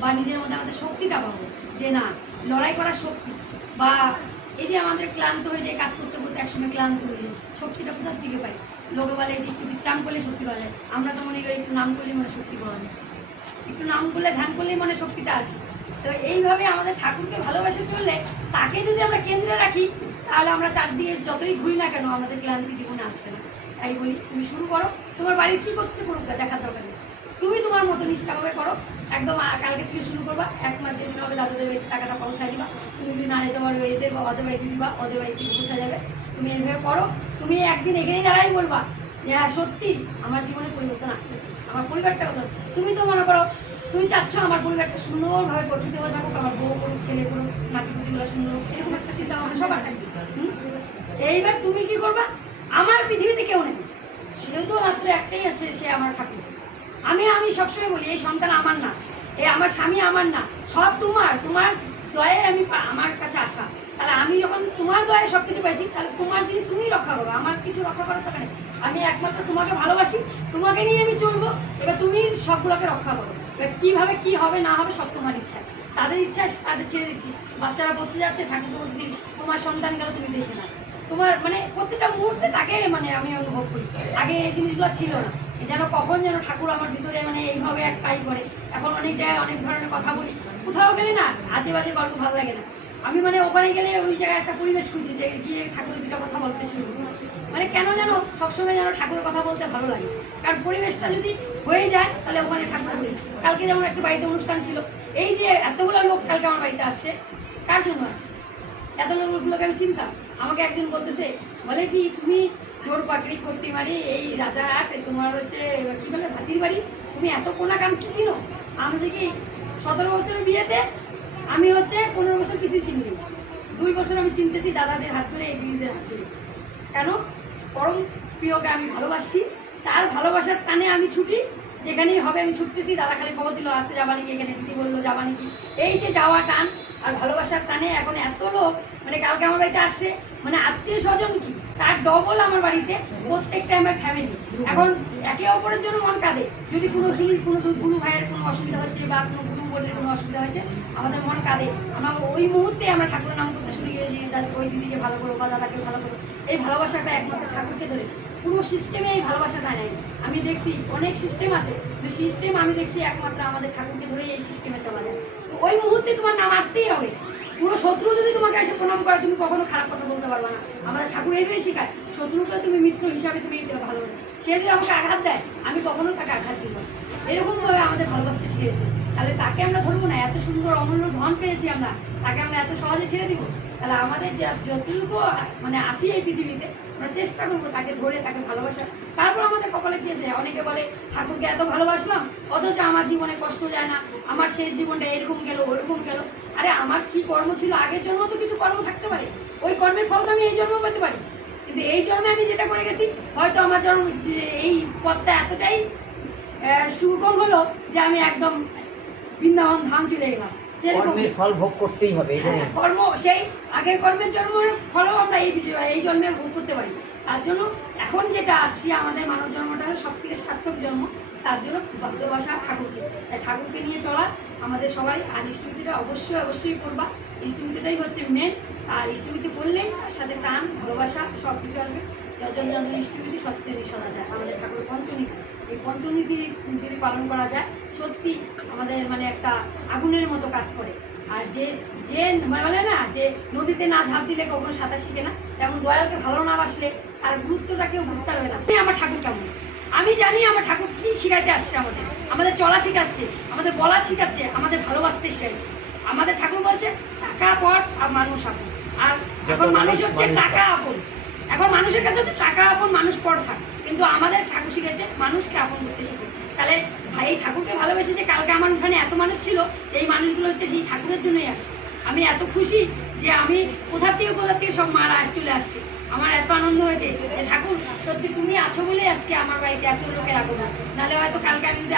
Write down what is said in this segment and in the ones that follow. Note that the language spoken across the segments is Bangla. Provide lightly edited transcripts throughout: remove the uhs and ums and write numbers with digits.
বা নিজের মধ্যে আমাদের শক্তিটা পাবো, যে না লড়াই করার শক্তি, বা এই যে আমাদের ক্লান্ত হয়ে যায় কাজ করতে করতে একসময় ক্লান্ত হয়ে যায়, শক্তিটা কোথার থেকে পাই? লোকে বলে যে একটু বিশ্রাম করলে শক্তি পাওয়া যায়, আমরা তো মনে করি একটু নাম করলেই মনে শক্তি পাওয়া যায়, একটু নাম করলে ধ্যান করলেই মনে শক্তিটা আসে। তো এইভাবে আমাদের ঠাকুরকে ভালোবাসে চললে, তাকে যদি আমরা কেন্দ্রে রাখি, তাহলে আমরা চারদিকে যতই ঘুরি না কেন আমাদের ক্লান্তি জীবনে আসবে না। তাই বলি তুমি শুরু করো, তোমার বাড়ির কী করছে করুক, দেখার দরকার নেই, তুমি তোমার মতো নিষ্ঠাভাবে করো। একদম কালকে থেকে শুরু করবা, এক মাস যেদিন হবে দাদাদের বাড়িতে টাকাটা পৌঁছায় দিবা, তুমি যদি না যেতে পারো এদের বা ওদের বাড়িতে দিবা, ওদের বাড়ি থেকে পৌঁছা যাবে। তুমি এইভাবে করো, তুমি একদিন এখানেই দাঁড়াই বলবা যে হ্যাঁ সত্যি আমার জীবনে পরিবর্তন আসতেছে, আমার পরিবারটা কথা। তুমি তো মনে করো তুমি চাচ্ছ আমার পরিবারটা সুন্দরভাবে গঠিত হয়ে থাকুক, আমার বউ করুক, ছেলে করুক, নাতিপুতিগুলো সুন্দর হোক, এরকম একটা চিন্তা ভাবনা সবার থাকবে। এইবার তুমি কি করবা? আমার পৃথিবীতে কেউ নেই, সেহেতু মাত্র একটাই আছে, সে আমার ঠাকুর। আমি সবসময় বলি এই সন্তান আমার না, এই আমার স্বামী আমার না, সব তোমার দয়ায় আমি আমার কাছে আসা। তাহলে আমি যখন তোমার দয়ায় সব কিছু পাইছি, তাহলে তোমার জিনিস তুমি রক্ষা করো, আমার কিছু রক্ষা করার দরকার নেই। আমি একমাত্র তোমাকে ভালোবাসি, তোমাকে নিয়ে আমি চলবো। এবার তুমি সবগুলোকে রক্ষা করো। এবার কীভাবে কী হবে না হবে সব তোমার ইচ্ছা, তাদের ইচ্ছা তাদের ছেড়ে দিচ্ছি। বাচ্চারা পড়তে যাচ্ছে, ঠাকুর বলছি তোমার সন্তান গেল তুমি দেখে না, তোমার মানে প্রত্যেকটা মুহূর্তে তাকে মানে আমি অনুভব করি। আগে এই জিনিসগুলো ছিল না, যেন কখন যেন ঠাকুর আমার ভিতরে মানে এইভাবে এক ট্রাই করে। এখন অনেক জায়গায় অনেক ধরনের কথা বলি, কোথাও গেলে না আজে বাজে গল্প ভালো লাগে না, আমি মানে ওখানে গেলে ওই জায়গায় একটা পরিবেশ খুঁজি যে গিয়ে ঠাকুরের দিকে কথা বলতে শুরু করি। মানে কেন যেন সবসময় যেন ঠাকুরের কথা বলতে ভালো লাগে, কারণ পরিবেশটা যদি হয়ে যায় তাহলে ওখানে ঠাকুর বলি। কালকে যেমন একটা বাড়িতে অনুষ্ঠান ছিল, এই যে এতগুলো লোক কালকে আমার বাড়িতে আসছে, কার জন্য আসছে? এত লোকগুলোকে আমি চিন্তা। আমাকে একজন বলতেছে, বলে কি তুমি জোর পাকড়ি করতে মারি এই রাজাহাট, তোমার হচ্ছে কি বলে ভাতির বাড়ি, তুমি এত কোনা কামছি চিনো? আমি যে কি 17 বছরের বিয়েতে আমি হচ্ছে 15 বছর কিছুই চিনি, 2 বছর আমি চিনতেছি দাদাদের হাত ধরে, এই দিদিদের হাত ধরে। কেন? পরম প্রিয়কে আমি ভালোবাসি, তার ভালোবাসার টানে আমি ছুটি, যেখানেই হবে আমি ছুটতেছি। দাদা খালি খবর দিল আজকে যাবা নাকি, এখানে দিদি বললো যাবা নাকি। এই যে যাওয়া টান আর ভালোবাসার টানে এখন এত লোক মানে কালকে আমার বাড়িতে আসছে, মানে আত্মীয় স্বজন কি তার ডবল আমার বাড়িতে, প্রত্যেকটা আমার ফ্যামিলি। এখন একে অপরের জন্য মন কাঁদে, যদি কোনো গুরু ভাইয়ের কোনো অসুবিধা হচ্ছে বা কোনো গুরু বোনের কোনো অসুবিধা হয়েছে, আমাদের মন কাঁদে। আমরা ওই মুহূর্তে আমরা ঠাকুরের নাম করতে শুরু করেছি, ওই দিদিকে ভালো করো বা দাদাকে ভালো করো। এই ভালোবাসাটা একমাত্র ঠাকুরকে ধরে, পুরো সিস্টেমে এই ভালোবাসাটা নেয়। আমি দেখছি অনেক সিস্টেম আছে, কিন্তু সিস্টেম আমি দেখছি একমাত্র আমাদের ঠাকুরকে ধরে এই সিস্টেমে চলা যায়। তো ওই মুহূর্তে তোমার নাম আসতেই হবে। পুরো শত্রু যদি তোমাকে এসে প্রণাম করে, তুমি কখনো খারাপ কথা বলতে পারবে না। আমাদের ঠাকুর এইভাবেই শেখায়, শত্রুকে তুমি মিত্র হিসাবে তুমি ভালো, সে যদি আমাকে আঘাত দেয় আমি কখনো তাকে আঘাত দিব না, এরকমভাবে আমাদের ভালোবাসতে শিখেছে। তাহলে তাকে আমরা ধরবো না? এত সুন্দর অমূল্য ধন পেয়েছি আমরা, তাকে আমরা এত সহজে ছেড়ে দিব? তাহলে আমাদের যতটুকু মানে আছি এই পৃথিবীতে, আমরা চেষ্টা করবো তাকে ধরে তাকে ভালোবাসা। তারপর আমাদের কপালে দিয়েছে, অনেকে বলে ঠাকুরকে এত ভালোবাসলাম অথচ আমার জীবনে কষ্ট যায় না, আমার শেষ জীবনটা এরকম গেল ওরকম গেল। আরে আমার কি কর্ম ছিল আগের জন্ম, তো কিছু কর্ম থাকতে পারে, ওই কর্মের ফল তো আমি এই জন্ম পেতে পারি। কিন্তু এই জন্মে আমি যেটা করে গেছি, হয়তো আমার জন্ম এই পথটা এতটাই সুগম হলো যে আমি একদম বৃন্দাবন ধাম চলে গেলাম। কর্মের ফল ভোগ করতেই হবে, কর্ম সেই আগের কর্মের জন্মের ফলও আমরা এই জন্মে ভোগ করতে পারি। তার জন্য এখন যেটা আসছি আমাদের মানব জন্মটা হলো সব থেকে সার্থক জন্ম। তার জন্য ভালোবাসা ঠাকুরকে, তাই ঠাকুরকে নিয়ে চলা আমাদের সবারই। আর ইষ্টভীতিটা অবশ্যই করবা, ইষ্টভীতিটাই হচ্ছে মেন। আর ইষ্টভীতি করলেই তার সাথে টান ভালোবাসা সব কিছু আসবে। যজন যজন ইষ্টভীতি স্বস্তির সদা যায়, আমাদের ঠাকুরের পঞ্চনীতি। এই পঞ্চনীতি যদি পালন করা যায়, সত্যি আমাদের মানে একটা আগুনের মতো কাজ করে। আর যে যে বলে না যে নদীতে না ঝাঁপ দিলে কখনো সাঁতার শিখে না, তেমন দয়ালকে ভালো না বাসলে তার গুরুত্বটা কেউ বুঝতে পারবে না। আমার ঠাকুর কেমন, আমি জানি আমার ঠাকুর কী শিখাইতে আসছে, আমাদের চলা শেখাচ্ছে, আমাদের বলা শেখাচ্ছে, আমাদের ভালোবাসতে শেখাচ্ছে। আমাদের ঠাকুর বলছে টাকা পর আর মানুষ আপন। আর এখন মানুষ হচ্ছে টাকা আপন, এখন মানুষের কাছে হচ্ছে টাকা আপন মানুষ পর থাক, কিন্তু আমাদের ঠাকুর শিখেছে মানুষকে আপন করতে শিখো। তাহলে ভাই এই ঠাকুরকে ভালোবেসে যে কালকে আমার ওখানে এত মানুষ ছিল, এই মানুষগুলো হচ্ছে এই ঠাকুরের জন্যই আসছে। আমি এত খুশি যে আমি কোথার থেকে সব মারা চলে আসছে। আমার এত আনন্দ হয়েছে যে ঠাকুর সত্যি তুমি আছো বলেই আজকে আমার বাড়িতে এত লোকের আগমন, নাহলে হয়তো কালকে আমি যদি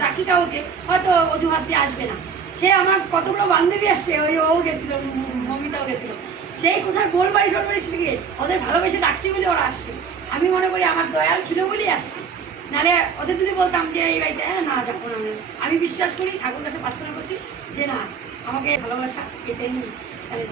ডাকি কাউকে হয়তো অজুহাত দিয়ে আসবে না। সে আমার কতগুলো বান্ধবী আসছে, ও গেছিলো, মমিতাও গেছিলো, সেই কোথায় গোলবাড়ি টোলবাড়ি শিখে ওদের ভালোবেসে ডাকছি বলে ওরা আসছে। আমি মনে করি আমার দয়াল ছিল বলেই আসছে। নাহলে ওদের যদি বলতাম যে এই বাড়িতে না যাবো না আমি বিশ্বাস করি ঠাকুর কাছে প্রার্থনা করছি যে না আমাকে ভালোবাসা এটাই নিয়ে তাহলে